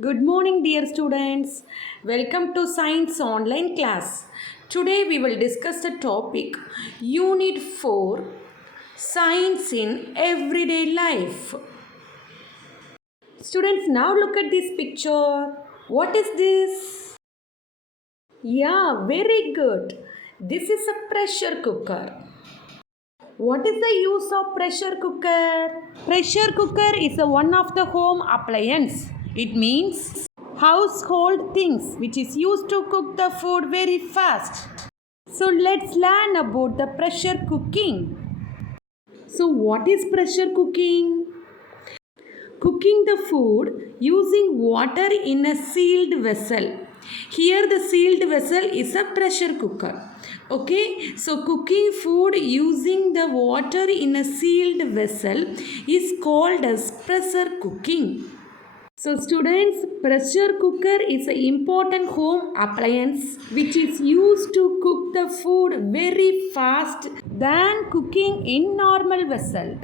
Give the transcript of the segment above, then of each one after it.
Good morning, dear students. Welcome to Science Online class. Today we will discuss the topic Unit 4 Science in Everyday Life. Students, now look at this picture. What is this? Yeah, very good. This is a pressure cooker. What is the use of pressure cooker? Pressure cooker is one of the home appliance. It means household things which is used to cook the food very fast. So let's learn about the pressure cooking. So what is pressure cooking? Cooking the food using water in a sealed vessel. Here the sealed vessel is a pressure cooker. Okay, so cooking food using the water in a sealed vessel is called as pressure cooking. So students, pressure cooker is an important home appliance which is used to cook the food very fast than cooking in normal vessel.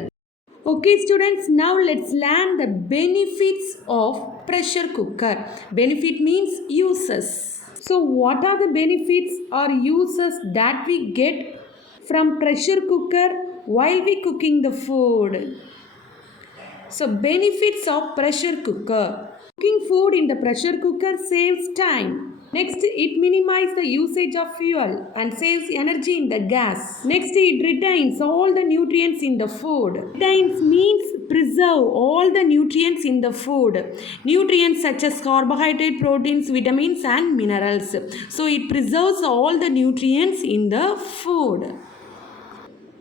Okay students, now let's learn the benefits of pressure cooker. Benefit means uses. So what are the benefits or uses that we get from pressure cooker while we cooking the food? So benefits of pressure cooker. Cooking food in the pressure cooker saves time. Next, it minimizes the usage of fuel and saves energy in the gas. Next, it retains all the nutrients in the food. Retains means preserve all the nutrients in the food. Nutrients such as carbohydrate, proteins, vitamins and minerals. So, it preserves all the nutrients in the food.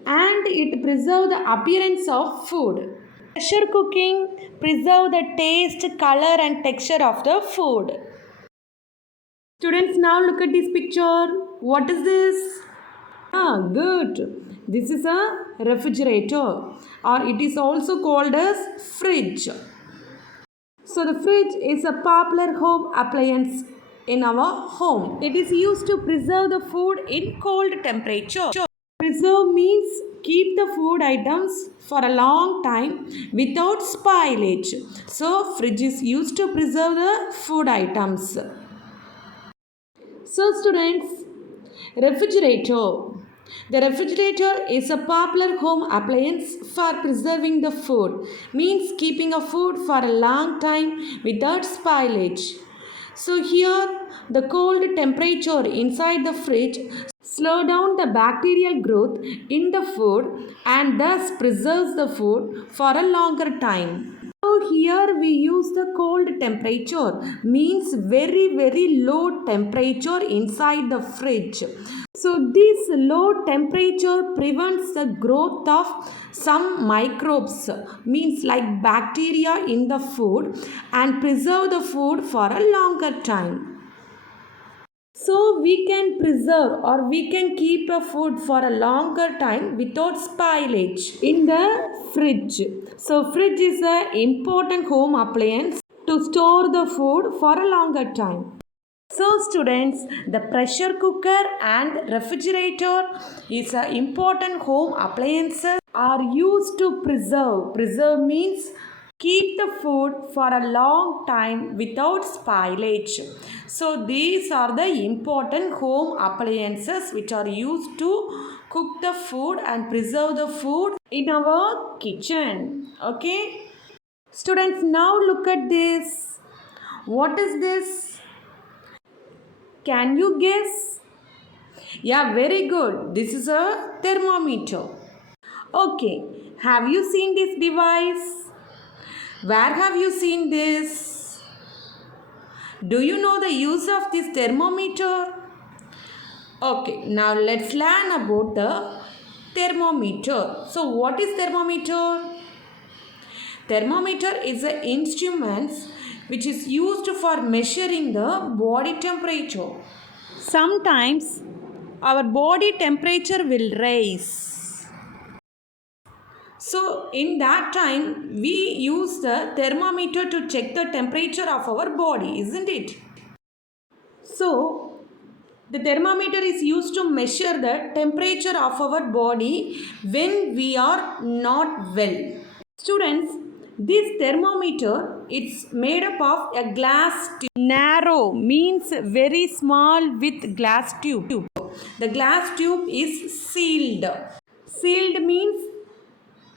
And it preserves the appearance of food. Pressure cooking preserve the taste, color and texture of the food. Students, now look at this picture. What is this? Good. This is a refrigerator or it is also called as fridge. So the fridge is a popular home appliance in our home. It is used to preserve the food in cold temperature. Preserve means keep the food items for a long time without spoilage. So fridge is used to preserve the food items. So students, refrigerator. The refrigerator is a popular home appliance for preserving the food. Means keeping a food for a long time without spoilage. So here the cold temperature inside the fridge slow down the bacterial growth in the food and thus preserves the food for a longer time. So here we use the cold temperature means very low temperature inside the fridge. So this low temperature prevents the growth of some microbes means like bacteria in the food and preserve the food for a longer time. So we can preserve or we can keep a food for a longer time without spoilage in the fridge. So fridge is an important home appliance to store the food for a longer time. So students, the pressure cooker and refrigerator is an important home appliances are used to preserve. Preserve means keep the food for a long time without spoilage. So these are the important home appliances which are used to cook the food and preserve the food in our kitchen. Okay? Students, now look at this. What is this? Can you guess? Yeah, very good. This is a thermometer. Okay, have you seen this device? Where have you seen this? Do you know the use of this thermometer? Okay, now let's learn about the thermometer. So what is thermometer? Thermometer is an instrument which is used for measuring the body temperature. Sometimes our body temperature will rise. So in that time we use the thermometer to check the temperature of our body, isn't it? So the thermometer is used to measure the temperature of our body when we are not well. Students, this thermometer It's made up of a glass tube. Narrow means very small with glass tube. The glass tube is sealed. Sealed means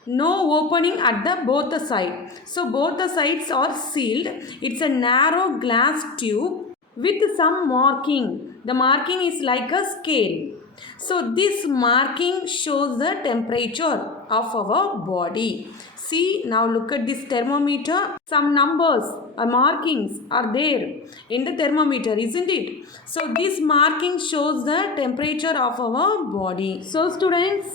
no opening at the both the side. So both the sides are sealed. It's a narrow glass tube with some marking. The marking is like a scale. So this marking shows the temperature of our body. See, now look at this thermometer. Some numbers or markings are there in the thermometer, isn't it? So this marking shows the temperature of our body. So students,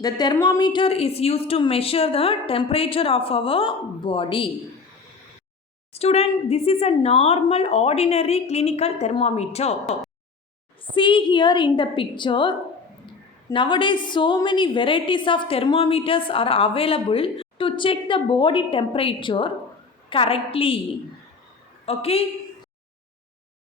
the thermometer is used to measure the temperature of our body. Student, this is a normal ordinary clinical thermometer. See here in the picture, nowadays so many varieties of thermometers are available to check the body temperature correctly. Okay?